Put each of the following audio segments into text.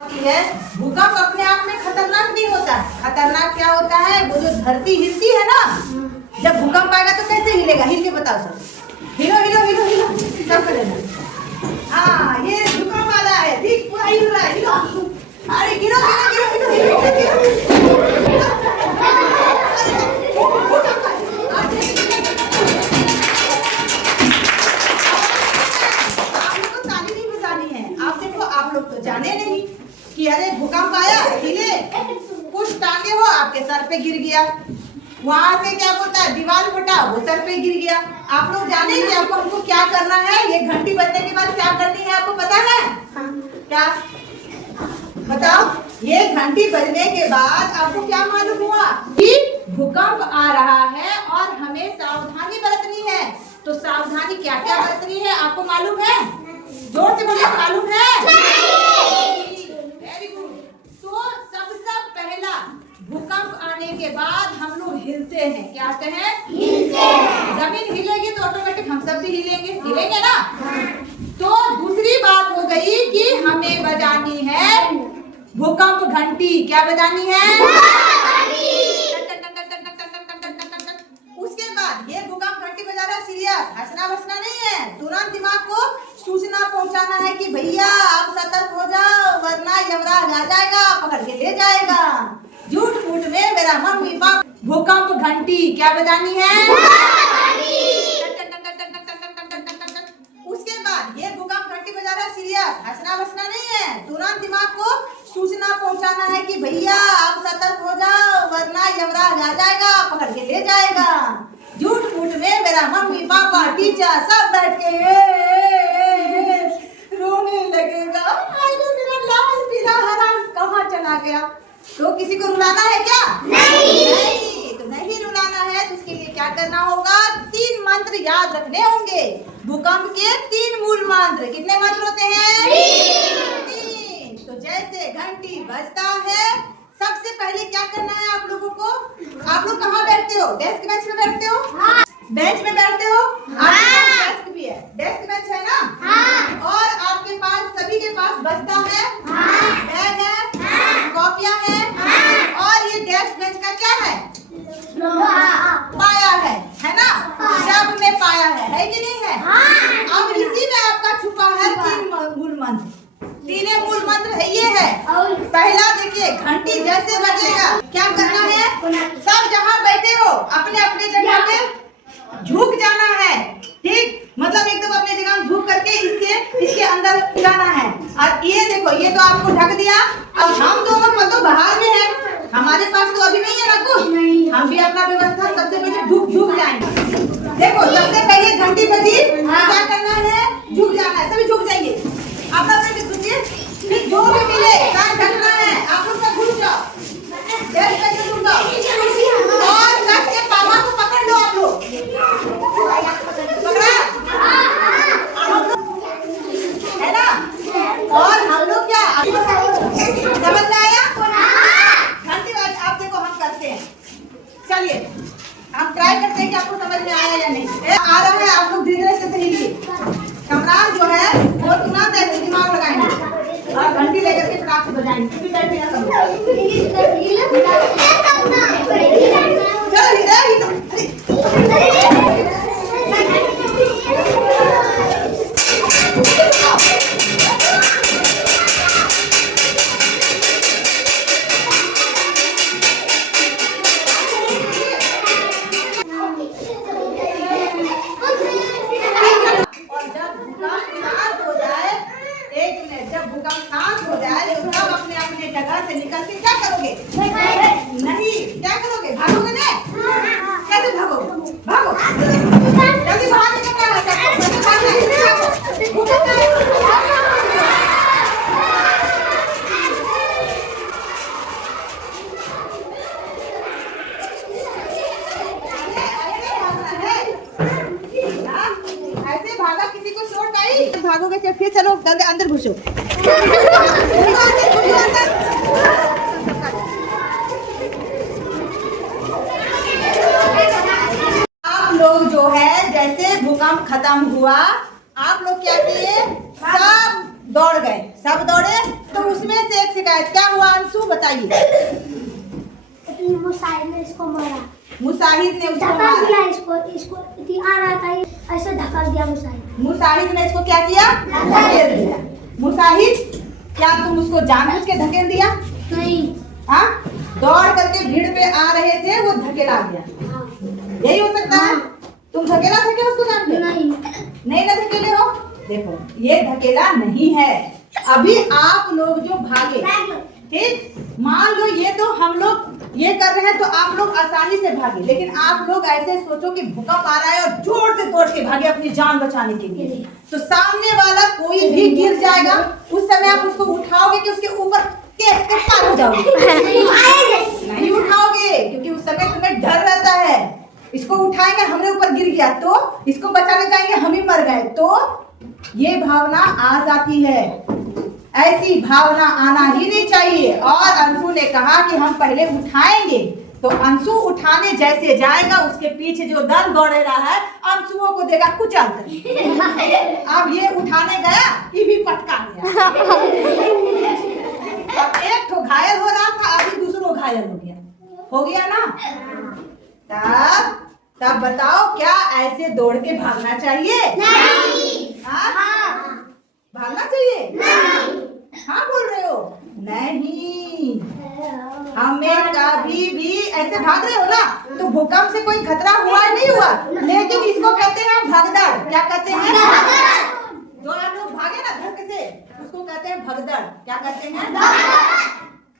है। भूकंप अपने आप में खतरनाक नहीं होता। खतरनाक क्या होता है, वो जो धरती हिलती है ना, जब भूकंप आएगा तो कैसे हिलेगा, हिल के बताओ सब। हिलो हिलो हिलो हिलो सब करेगा। हाँ, ये भूकंप वाला है, ठीक पूरा हिल रहा है, हिलो। अरे गिरो गिरो गिरो गिरो गिरो गिरो। आप लोग को ताली नहीं बजानी है। आप देखो, आप लोग तो जाने नहीं कि अरे भूकंप आया, हिले, कुछ टाके हो आपके सर पे गिर गया, वहां से क्या बोलता है दीवार फटा, वो सर पे गिर गया। आप लोग जाने कि आपको हमको क्या करना है, ये घंटी बजने के बाद क्या करनी है, आपको पता है? क्या बताओ? ये घंटी बजने के बाद आपको क्या मालूम हुआ कि भूकंप आ रहा है और हमें सावधानी बरतनी है। तो सावधानी क्या क्या बरतनी है आपको मालूम है? जोर से बोलिए, मालूम है? Very good. तो सबसे पहला भूकंप आने के बाद हम लोग हिलते हैं। क्या कहते हैं? हिलते हैं। जमीन हिलेगी तो ऑटोमेटिक हम सब भी हिलेंगे, हिलेंगे ना? तो दूसरी बात हो गई कि हमें बजानी है भूकंप घंटी। क्या बजानी है? उसके बाद ये भूकंप घंटी बजा रहा है, सीरियस, हंसना बसना नहीं है। तुरंत दिमाग को सूचना पहुंचाना है कि भैया आप सतर्क हो जाओ, वरना यमराज आ जाएगा, पकड़ के ले जाएगा। झूठ मूठ में मेरा मम्मी पापा। भूकंप घंटी क्या बजानी है? उसके बाद ये भूकंप घंटी बजा रहा है, सीरियस, हंसना बसना नहीं है। तुरंत दिमाग को सूचना पहुंचाना है कि भैया आप सतर्क हो जाओ, वरना यमराज आ जाएगा, पकड़ के ले जाएगा। झूठ मूठ में मेरा मम्मी पापा टीचर सब बैठ के रोने लगेगा, मेरा लाल पीला हरा कहाँ चला गया। तो किसी को रुलाना है क्या? नहीं। तो नहीं रुलाना है तो उसके लिए क्या करना होगा? 3 मंत्र याद रखने होंगे। भूकंप के 3 मूल मंत्र। कितने मंत्र होते हैं? 3। तो जैसे घंटी बजता है, सबसे पहले क्या करना है आप लोगों को? आप लोग कहाँ बैठते हो? डेस्क बेंच में बैठते हो? बेंच में बैठते हो? डेस्क भी है, डेस्क बेंच है ना? और आपके पास, सभी के पास बस्ता है, बैग है, कॉपियां है, और ये डेस्क बेंच का क्या है? पाया है ना? सब में पाया है कि नहीं है? अब इसी में आपका छुपा है 3 मूल मंत्र। 3 मूल मंत्र है, ये है। पहला देखिए, घंटी जैसे बजेगा क्या करना है? सब जहाँ बैठे हो अपने अपने जगह पे झुक जाना है, ठीक? मतलब एकदम अपने जगह झुक करके इसके अंदर जाना है। और ये देखो, ये तो आपको ढक दिया। अब हम दोनों तो बाहर में है, हमारे पास तो अभी नहीं है ना कुछ। हम भी अपना व्यवस्था सबसे पहले झुक जाएंगे। देखो, सबसे पहले घंटी बजी, क्या करना है? झुक जाना है, सभी झुक जाइए। अपना झुकिए, फिर जो भी मिले कान ढकना है। आप लोग सब घुस जाओ, और रख के पावा को पकड़ लो। आप लोग पकड़ा है ना? और हम लोग क्या समझ में आया? घंटी बाज, आप देखो हम करते हैं। चलिए हम ट्राई करते हैं कि आपको समझ में आया या नहीं। आ रहा है, आप लोग धीरे से हिलिए। कमरान जो है वो तुरंत ऐसे दिमाग लगाएंगे और घंटी लेकर के फटाक से बजाएंगे। जब भूकंप शांत हो जाए तो सब अपने अपने जगह से निकल के क्या करोगे? नहीं, क्या करोगे? भागोगे ना? कैसे भागोगे? भागो, जल्दी बाहर निकलना है। ऐसे भागा, किसी को चोट आई भागोगे तो फिर चलो अंदर घुसो। आप लोग जो है, जैसे भूकंप खत्म हुआ, आप लोग क्या किए? सब दौड़ गए, सब दौड़े। तो उसमें से एक पंचायत, क्या हुआ अंशु बताइए। मुसाहिद ने इसको मारा, मुसाहिद ने उसको धक्का मारा, दिया इसको आ रहा था ऐसे धक्का दिया मुसाहिद ने इसको क्या किया, धकेल दिया। मुसाहिद क्या तुम उसको जानबूझ के धकेल दिया? नहीं। हाँ, दौड़ करके भीड़ पे आ रहे थे, वो धकेला गया, यही हो सकता है। तुम धकेला थे क्या उसको जान के? नहीं ना धकेले हो। देखो ये धकेला नहीं है, अभी आप लोग जो भागे, ठीक, मान लो ये तो हम लोग ये कर रहे हैं तो आप लोग आसानी से भागे, लेकिन आप लोग ऐसे सोचो कि भूकंप आ रहा है और जोर से दौड़ के भागे अपनी जान बचाने के लिए, तो सामने वाला कोई भी गिर जाएगा, उस समय आप उसको उठाओगे कि उसके ऊपर के पार हो जाओगे? नहीं उठाओगे, क्योंकि उस समय तुम्हें डर रहता है। इसको उठाएंगे, हमरे ऊपर गिर गया तो इसको बचाने जाएंगे, हम ही मर गए, तो ये भावना आ जाती है। ऐसी भावना आना ही नहीं चाहिए। और अंशु ने कहा कि हम पहले उठाएंगे, तो अंशु उठाने जैसे जाएगा, उसके पीछे जो दल दौड़े रहा है अंशुओं को देगा कुचल कर। अब ये उठाने गया, ये भी पटका गया। अब एक तो घायल हो रहा था, अभी दूसरों घायल हो गया ना। तब बताओ, क्या ऐसे दौड़ के भागना चाहिए? नहीं। भागना चाहिए? नहीं। हाँ बोल रहे हो? नहीं, हमें कभी भी ऐसे भाग रहे हो ना, तो भूकंप से कोई खतरा हुआ नहीं हुआ, लेकिन इसको कहते हैं भगदड़। क्या कहते हैं? जो आप लोग भागे ना धक्के से, उसको कहते हैं भगदड़। क्या कहते हैं?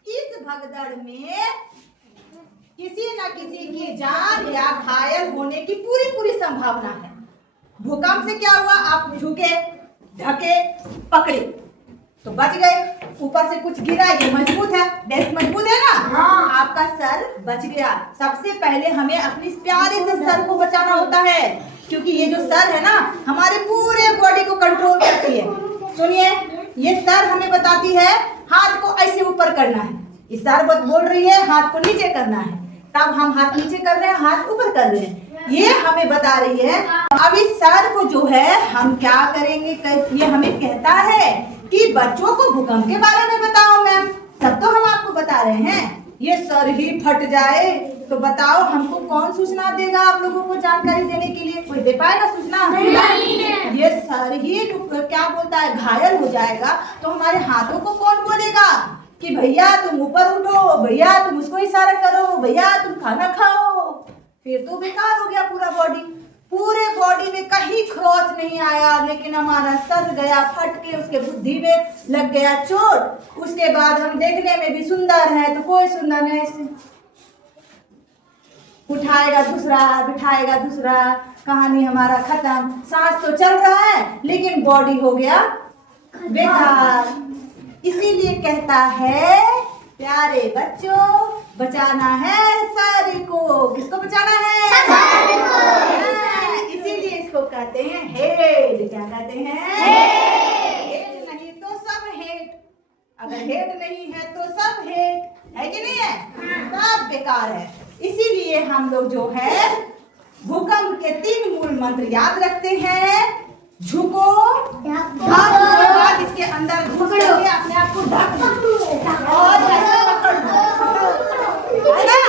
इस भगदड़ में किसी न किसी की जान या घायल होने की पूरी संभावना है। भूकंप से क्या हुआ, आप झुके, ढके, पकड़े तो बच गए, ऊपर से कुछ गिरा, ये मजबूत है, डेस्क मजबूत है ना। हाँ। आपका सर बच गया। सबसे पहले हमें अपनी प्यारे से सर को बचाना होता है, क्योंकि ये जो सर है ना, हमारे पूरे बॉडी को कंट्रोल करती है। सुनिए, ये सर हमें बताती है हाथ को ऐसे ऊपर करना है, इस सर बोल रही है हाथ को नीचे करना है, तब हम हाथ नीचे कर रहे हैं, हाथ ऊपर कर रहे हैं, ये हमें बता रही है। अब इस सर को जो है हम क्या करेंगे, ये हमें कहता है कि बच्चों को भूकंप के बारे में बताओ मैम, तब तो हम आपको बता रहे हैं। ये सर ही फट जाए तो बताओ हमको कौन सूचना देगा आप लोगों को जानकारी देने के लिए? कोई दे पाएगा सूचना? नहीं। ये सर ही क्या बोलता है, घायल हो जाएगा तो हमारे हाथों को कौन बोलेगा कि भैया तुम ऊपर उठो, भैया तुम उसको इशारा करो, भैया तुम खाना खाओ? फिर तो बेकार हो गया पूरा बॉडी। पूरे बॉडी में कहीं खरोच नहीं आया, लेकिन हमारा सर गया फट के, उसके बुद्धि में लग गया चोट। उसके बाद हम देखने में भी सुंदर है तो कोई सुंदर नहीं, ऐसे उठाएगा दूसरा, बिठाएगा दूसरा, कहानी हमारा खत्म। सांस तो चल रहा है लेकिन बॉडी हो गया बेकार। इसीलिए कहता है प्यारे बच्चों, बचाना है सर को। किसको बचाना है? सर को। इसीलिए इसको कहते हैं हेड। क्या कहते हैं? हेड नहीं तो सब हेड, अगर हेड नहीं है तो सब हेड है कि नहीं है? सब बेकार है। इसीलिए हम लोग जो है भूकंप के 3 मूल मंत्र याद रखते हैं। झुको, ढक, इसके अंदर घुस करके अपने आप को ढक लो और ऐसे पकड़ लो, है ना?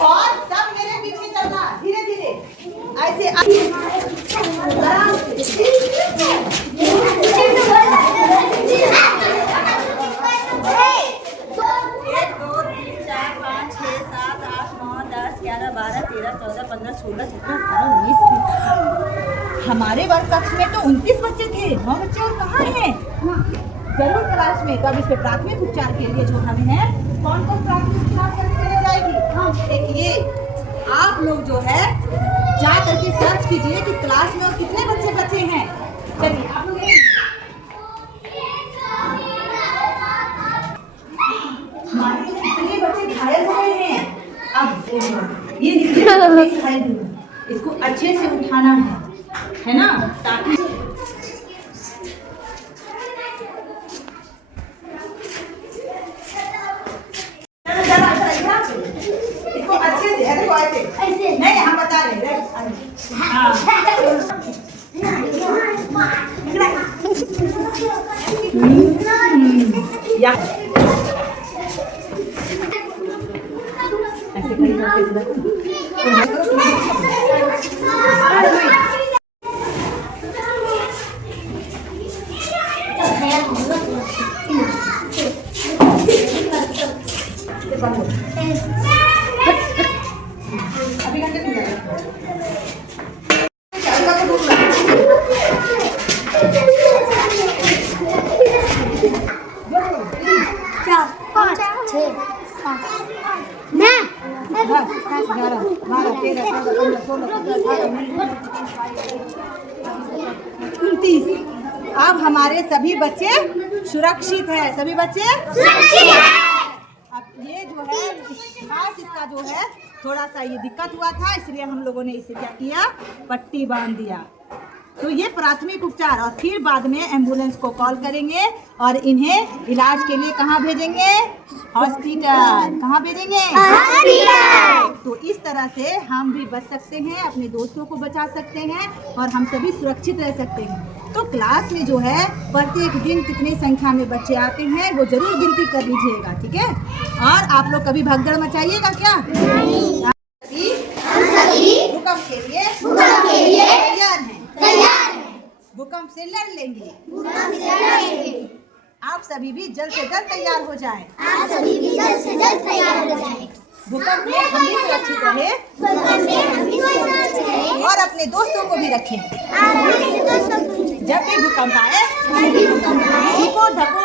और सब मेरे पीछे चलना, धीरे धीरे ऐसे आराम से। 1 2 3 4 5 6 7 8 9 10 11 12 13 14 15 16 17 18 19। हमारे वर्ग कक्ष में तो 29 बच्चे थे, 9 बच्चे और कहाँ हैं? जरूर क्लास में। तो अब इस पे प्राथमिक उपचार के लिए जो हमें है, कौन कौन प्राथमिक उपचार करने के लिए जाएगी? देखिए आप लोग जो है जा करके सर्च कीजिए कि क्लास में और कितने बच्चे बचे हैं। चलिए आप लोग कितने बच्चे घायल हो गए हैं। अब ये घायल हुए, इसको अच्छे से उठाना है ना, ताकि इसको अच्छे से ऐसे नहीं, हम बता रहे हैं। क्या ऐसे खड़ी करके अभी घंटे नहीं लगे। अब हमारे सभी बच्चे सुरक्षित है। सभी बच्चे सुरक्षित है। अब ये जो है खास इसका जो है थोड़ा सा ये दिक्कत हुआ था, इसलिए हम लोगों ने इसे क्या किया, पट्टी बांध दिया। तो ये प्राथमिक उपचार, और फिर बाद में एम्बुलेंस को कॉल करेंगे और इन्हें इलाज के लिए कहाँ भेजेंगे, हॉस्पिटल। कहाँ भेजेंगे, हॉस्पिटल। तो इस तरह से हम भी बच सकते हैं, अपने दोस्तों को बचा सकते हैं और हम सभी सुरक्षित रह सकते हैं। तो क्लास में जो है प्रत्येक दिन कितनी संख्या में बच्चे आते हैं वो जरूर गिनती कर लीजिएगा, ठीक है। और आप लोग कभी भगदड़ मचाइएगा क्या? भूकंप के लिए तैयार हैं। भूकंप से लड़ लेंगे। आप सभी भी जल्द से जल्द तैयार हो जाएं। भूकंप में हम भी सुरक्षित रहे और अपने दोस्तों को भी रखें। जब भी भूकंप आए, ढको ढको